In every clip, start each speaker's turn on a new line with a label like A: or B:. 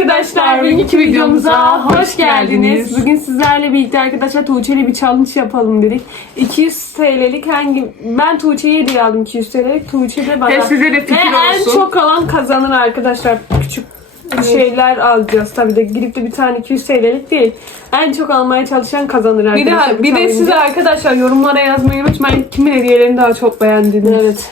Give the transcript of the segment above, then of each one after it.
A: arkadaşlar, bugünkü videomuza hoş geldiniz. Bugün sizlerle birlikte arkadaşlar Tuğçe ile bir challenge yapalım dedik. 200 TL'lik hangi... Ben Tuğçe'ye hediye aldım 200 TL'lik. Tuğçe de bana.
B: Hep size de fikir
A: Ve en
B: olsun.
A: çok alan kazanır arkadaşlar. Küçük şeyler alacağız tabii de girip de bir tane 200 TL'lik değil. En çok almaya çalışan kazanır
B: Bir
A: arkadaşlar.
B: de,
A: bu
B: bir de size arkadaşlar yorumlara yazmayı unutmayın. Kimin hediyelerini daha çok beğendiğiniz.
A: Evet.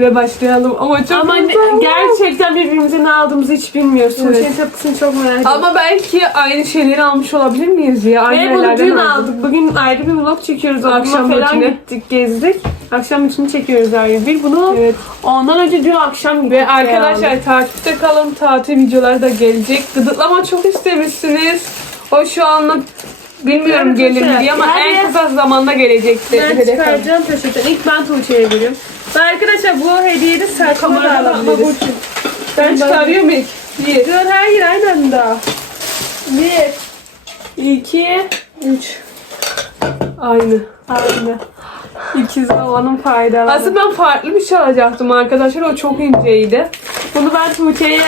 B: Ve başlayalım. Ama çok
A: Ama ne- gerçekten birbirimize ne aldığımızı hiç bilmiyoruz.
B: Evet.
A: Tepkisini çok merak ediyorum.
B: Ama belki aynı şeyleri almış olabilir miyiz ya? Aynı
A: Ve bunu
B: yerlerden
A: dün
B: aldık.
A: Bugün ayrı bir vlog çekiyoruz.
B: Akşam
A: Akşam falan
B: rutini.
A: gittik, gezdik. Akşam için çekiyoruz ayrı bir. Bunu
B: Evet.
A: ondan önce dün akşam gittik.
B: Ve arkadaşlar takipte kalın. Tatil videoları da gelecek. Gıdıklama çok istemişsiniz. O şu anlık bilmiyorum
A: Evet,
B: gelir mi
A: evet.
B: diye ama
A: Yani-
B: en kısa zamanda gelecektir.
A: ben
B: Hedef alın.
A: çıkaracağım poşetten. İlk ben Tuğçe'ye veriyorum. Ve arkadaşlar bu hediyeyi de saçma da alabiliriz.
B: Ben çıkarıyorum ilk. Bir.
A: Dur hayır aynı anda. Bir, iki, üç.
B: Aynı.
A: Aynı. İkiz olmanın faydaları.
B: Aslında ben farklı bir şey alacaktım arkadaşlar. O çok inceydi.
A: Bunu ben Tuğçe'ye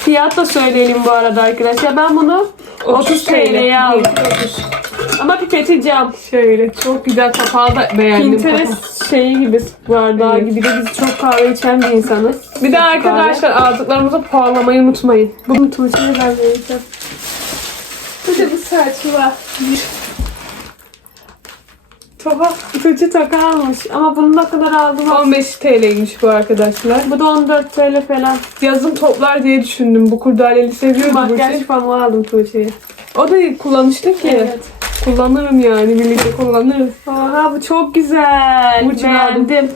A: fiyat da söyleyelim bu arada arkadaşlar. Ben bunu 30 TL'ye aldım.
B: 30.
A: Ama cam.
B: Şöyle çok güzel kapağı da beğendim.
A: Pinterest şeyi gibi bardağı
B: Evet.
A: gibi de biz çok kahve içen bir insanız.
B: Bir de arkadaşlar aldıklarımıza puanlamayı unutmayın.
A: kahve. Bunu Tuğçe'ye ben vereceğim. Bu da bu saçma. Toka, Tuğçe toka almış. Ama bunu ne kadar aldım?
B: 15 TL'ymiş bu arkadaşlar.
A: Bu da 14 TL falan.
B: Yazın toplar diye düşündüm. Bu kurdaleli seviyorum.
A: Makyaj pamuğu aldım Tuğçe'ye.
B: O da kullanışlı ki.
A: Evet.
B: Kullanırım yani. Birlikte kullanırız.
A: Oha bu çok güzel.
B: Burcu.
A: Beğendim.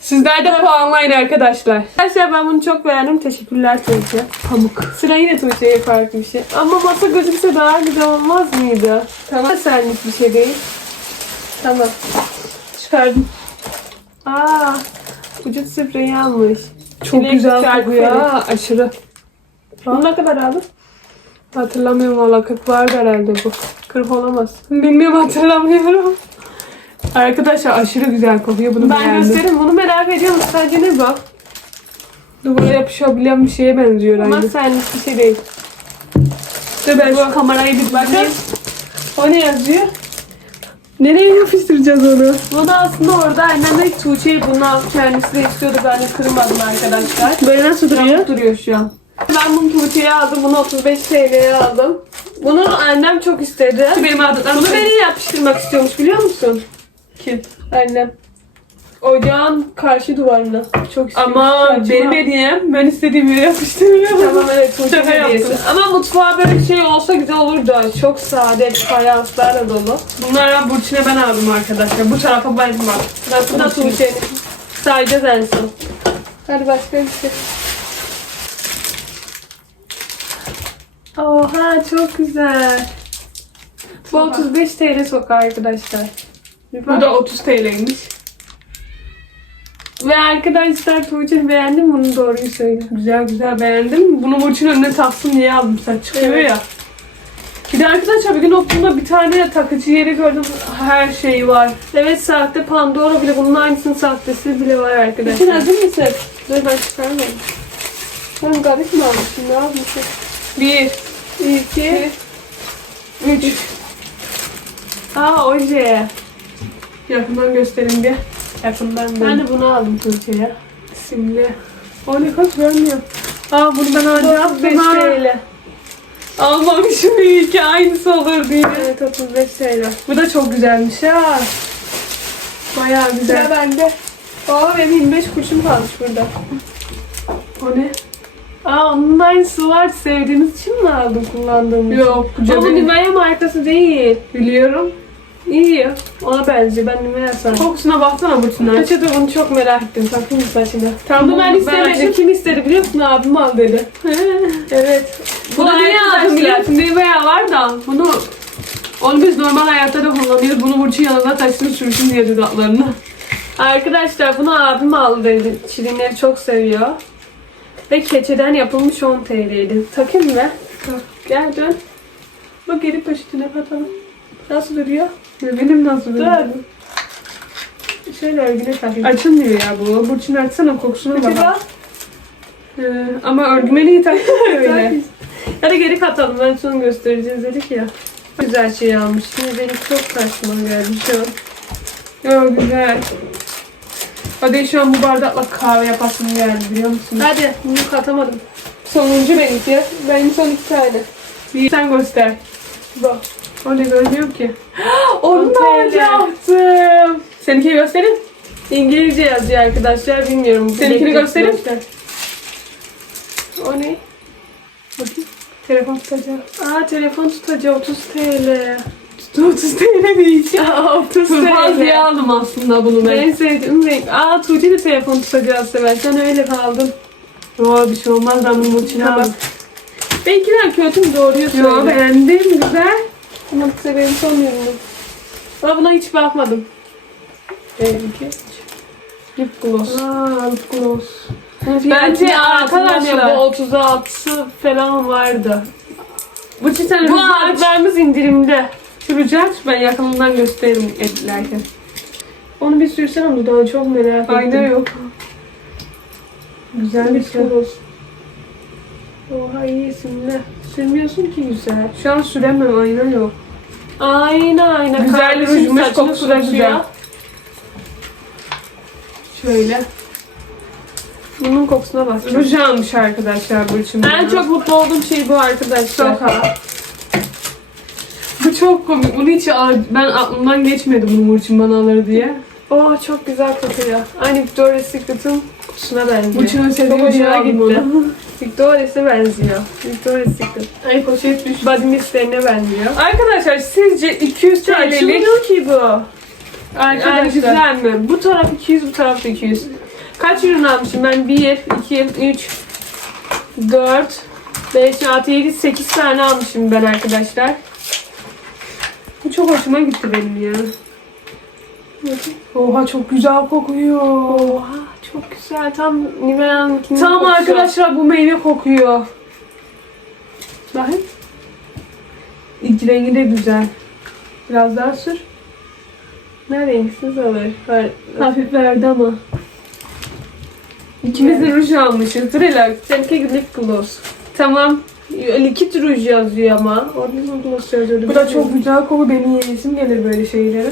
B: Sizler de puanlayın arkadaşlar.
A: Arkadaşlar ben bunu çok beğendim. Teşekkürler Tuğçe.
B: Pamuk.
A: Sıra yine Tuğçe'ye farklı bir şey. Ama masa gözükse daha güzel olmaz mıydı?
B: Tamam.
A: Senlik bir şey değil. Tamam.
B: Çıkardım.
A: Aa, vücut spreyi almış.
B: Çok
A: Çilek
B: güzel kokuyor. Aşırı.
A: Bunu ne kadar aldın?
B: Hatırlamıyorum valla 40 vardı herhalde bu.
A: 40 olamaz.
B: Bilmiyorum hatırlamıyorum. Arkadaşlar aşırı güzel kokuyor. Bunu
A: Ben
B: beğendim.
A: göstereyim. Bunu merak ediyorum. Sadece ne bu?
B: Duvara yapışabilen bir şeye benziyor
A: Ama
B: aynı.
A: senlik bir şey değil.
B: İşte ben şu
A: Bu-
B: kamerayı bir bakayım.
A: O ne yazıyor?
B: Nereye yapıştıracağız onu?
A: Bu da aslında orada annem de Tuğçe'yi bunu al. Kendisi de istiyordu. Ben de kırmadım arkadaşlar.
B: Böyle nasıl
A: Duruyor. duruyor şu an. Ben bunu Tuğçe'ye aldım. Bunu 35 TL'ye aldım. Bunu annem çok istedi.
B: Benim aldıklarım
A: Bunu nereye yapıştırmak istiyormuş biliyor musun?
B: kim?
A: Annem. Ocağın karşı duvarına. Çok istiyormuş.
B: Ama
A: Saçma.
B: benim hediyem ben istediğim yere yapıştırıyorum.
A: Tamam evet Tuğçe
B: Şaka
A: hediyesi.
B: yaptım.
A: Ama mutfağa böyle şey olsa güzel olurdu. Çok sade, fayanslarla dolu.
B: Bunlardan Burçin'e ben aldım arkadaşlar. Bu tarafa ben bak.
A: Burası da Tuğçe'nin. Sayacağız en son. Hadi başka bir şey. Oha çok güzel. Bu 35 TL sokağı arkadaşlar.
B: Bu da 30 TL'ymiş.
A: Ve arkadaşlar Tuğçe beğendin mi? Bunu doğruyu söyle.
B: Güzel güzel beğendim. Bunu Burçin önüne taksın diye aldım. Sen çıkıyor
A: Evet.
B: ya. Bir de arkadaşlar bir gün okulda bir tane takıcı yeri gördüm. Her şey var.
A: Evet sahte Pandora bile bunun aynısının sahtesi bile var arkadaşlar.
B: İçin hazır mısın?
A: Dur ben çıkarmayayım. Ben garip mi almışım? Ne almışım?
B: Bir,
A: İki.
B: üç.
A: Aa oje.
B: Yakından göstereyim bir. Yakından
A: Ben
B: ben.
A: de bunu aldım Tuğçe'ye.
B: Simli. O ne kaç vermiyor. Aa bunu ben alacağım.
A: 35
B: Ha.
A: TL.
B: Almamışım iyi ki aynısı olur diye.
A: Evet 35 TL.
B: Bu da çok güzelmiş ha. Bayağı güzel.
A: Sıra bende. Aa benim 25 kuruşum kalmış burada.
B: O ne?
A: Aa onun aynısı var. Sevdiğimiz için mi aldın kullandığımız için?
B: Yok.
A: Ama bu. Nivea markası değil.
B: Biliyorum.
A: İyi. Ona benziyor. Ben Nivea sandım.
B: Kokusuna baksana Burçin'den.
A: Saçı da bunu çok merak ettim. Takayım mı saçına?
B: Tamam,
A: bunu ben istemedim. Kim istedi biliyor musun? Abim al dedi. evet.
B: Bunu niye aldım biliyor musun? Nivea var da bunu onu biz normal hayatta da kullanıyoruz. Bunu Burçin yanında taşısın sürsün diye dudaklarını.
A: Arkadaşlar bunu abim aldı dedi. Şirinleri çok seviyor. Ve keçeden yapılmış 10 TL'ydi. Takayım mı? Gel dön. Bak geri poşetine katalım. Nasıl duruyor?
B: Benim nasıl
A: Dur.
B: böyle?
A: Şöyle örgüne takayım.
B: Açılmıyor ya bu. Burçin açsana kokusuna
A: Bir
B: bak.
A: bak.
B: Ee, ama örgümeliği taksana öyle.
A: Hadi geri katalım. Ben sonra göstereceğiz dedik ya. Güzel şey almış. Yine benim çok saçma geldi şu an.
B: Yo güzel. Hadi şu an bu bardakla kahve yapasım geldi biliyor musun?
A: Hadi bunu katamadım.
B: Sonuncu benimki. Benim son iki tane. Bir sen göster.
A: Bak.
B: O ne görmüyorum ki. Onu da alacaktım. Seninki gösterin.
A: İngilizce yazıyor arkadaşlar. Bilmiyorum.
B: Seninkini gösterin.
A: göster. O ne?
B: Bakayım. Telefon tutacağım.
A: Aa telefon tutucu 30 TL.
B: 30 TL değil.
A: Aa 30
B: Fazlaya
A: TL.
B: aldım aslında bunu ben.
A: En sevdiğim renk. Aa Tuğçe de telefon tutacağı sever. Sen öyle kaldın.
B: Yo bir şey olmaz ben bunun içine bak.
A: Benimkiler kötü mü? Doğruyu söyle.
B: Yo beğendim güzel.
A: Ama severim sanmıyorum. Ben buna hiç bakmadım. Benimki.
B: Lip gloss.
A: Aa lip gloss.
B: Bence arkadaşlar-
A: bu 36'sı falan vardı.
B: Bu çiçeğin
A: Bu ağaçlarımız indirimde.
B: Aç ben yakınından gösteririm edilerken.
A: Onu bir sürsen dudağını çok merak ettim.
B: Ayna yok. Güzel bir şey.
A: Oha iyisin ne? Sürmüyorsun ki güzel.
B: Şu an süremem ayna yok.
A: Ayna ayna.
B: Güzel rujmuş, kokusu da güzel. Şöyle.
A: Bunun kokusuna bak.
B: Ruj almış arkadaşlar bu için.
A: En çok mutlu olduğum şey bu arkadaşlar.
B: Çok ha. Çok komik. Bunu hiç ben aklımdan geçmedi bunu Burçin bana alır diye.
A: Oo çok güzel kokuyor. Aynı Victoria's Secret'ın kutusuna benziyor.
B: Burçin'in sevdiği bir aldım onu.
A: Victoria's'a benziyor. Victoria's Secret.
B: Ay poşet düştü.
A: Body mistlerine benziyor.
B: Arkadaşlar sizce 200 TL'lik
A: Açılmıyor ki bu.
B: Arkadaşlar
A: güzel mi? Bu taraf 200, bu taraf da 200. Kaç ürün almışım ben? 1, 2, 3, 4, 5, 6, 7, 8 tane almışım ben arkadaşlar.
B: Bu çok hoşuma gitti benim ya. Oha çok güzel kokuyor.
A: Oha çok güzel. Tam Nivea'nınkinin
B: Tamam
A: kokusu.
B: arkadaşlar bu meyve kokuyor. Bakın. İlk rengi de güzel. Biraz daha sür.
A: Ne renksiz alır. Har-
B: Hafif verdi ama. İkimiz de ruj almışız. Relax.
A: Seninki lip gloss.
B: Tamam.
A: Likit ruj yazıyor ama. Orada gloss yazıyordu.
B: Bu da çok güzel koku. Benim yiyesim gelir böyle şeylere.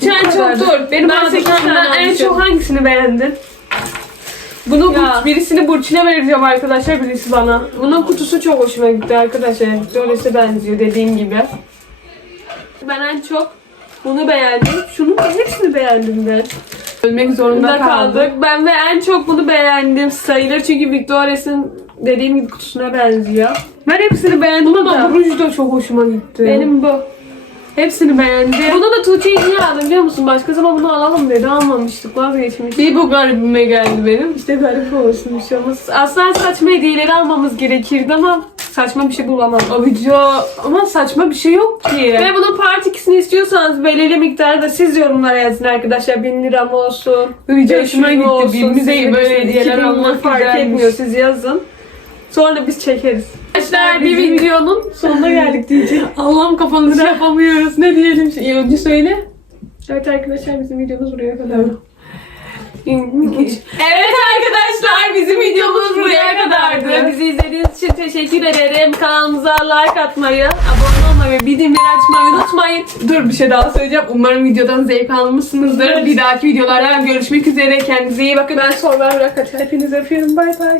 A: Bu
B: Sen çok dur. Benim
A: Ben
B: ben en çok hangisini beğendin? Bunu
A: Ya.
B: Birisini Burçin'e vereceğim arkadaşlar, birisi bana.
A: Bunun kutusu çok hoşuma gitti arkadaşlar. Victoria's'a benziyor dediğim gibi. Ben en çok bunu beğendim. Şunun da hepsini beğendim ben.
B: Ölmek zorunda kaldık.
A: kaldık. Ben ve en çok bunu beğendim sayılır. Çünkü Victoria's'ın dediğim gibi kutusuna benziyor.
B: Ben hepsini beğendim ama
A: da.
B: bu ruj da çok hoşuma gitti.
A: Benim bu.
B: hepsini beğendim.
A: Bunu da Tuğçe'yi niye aldım biliyor musun? Başka zaman bunu alalım dedi. Almamıştık. Vazgeçmiştik.
B: Bir bu garibime geldi benim.
A: İşte garip olsun bir şey olmaz. Aslında saçma hediyeleri almamız gerekirdi ama saçma bir şey bulamadım.
B: Abico ama saçma bir şey yok ki.
A: Ve bunun part 2'sini istiyorsanız belirli miktarda siz yorumlara yazın arkadaşlar. 1000 lira mı olsun? 500
B: hoşuma gitti. Birbirimize
A: siz
B: böyle hediyeler
A: 2000 mi
B: almak
A: fark etmiyor siz yazın. Sonra biz çekeriz. Arkadaşlar bir
B: bizim-
A: videonun sonuna geldik diyecek.
B: Allah'ım kafamızı yapamıyoruz. Ne diyelim? İyi önce söyle.
A: Evet arkadaşlar bizim videomuz buraya kadar.
B: Evet arkadaşlar bizim videomuz buraya kadardı.
A: Bizi izlediğiniz için teşekkür ederim. Kanalımıza like atmayı, abone olmayı ve bildirimleri açmayı unutmayın.
B: Dur bir şey daha söyleyeceğim. Umarım videodan zevk almışsınızdır. Bir dahaki videolarda görüşmek üzere. Kendinize iyi bakın.
A: Ben sonra bırak Hepinizi öpüyorum. Bay bay.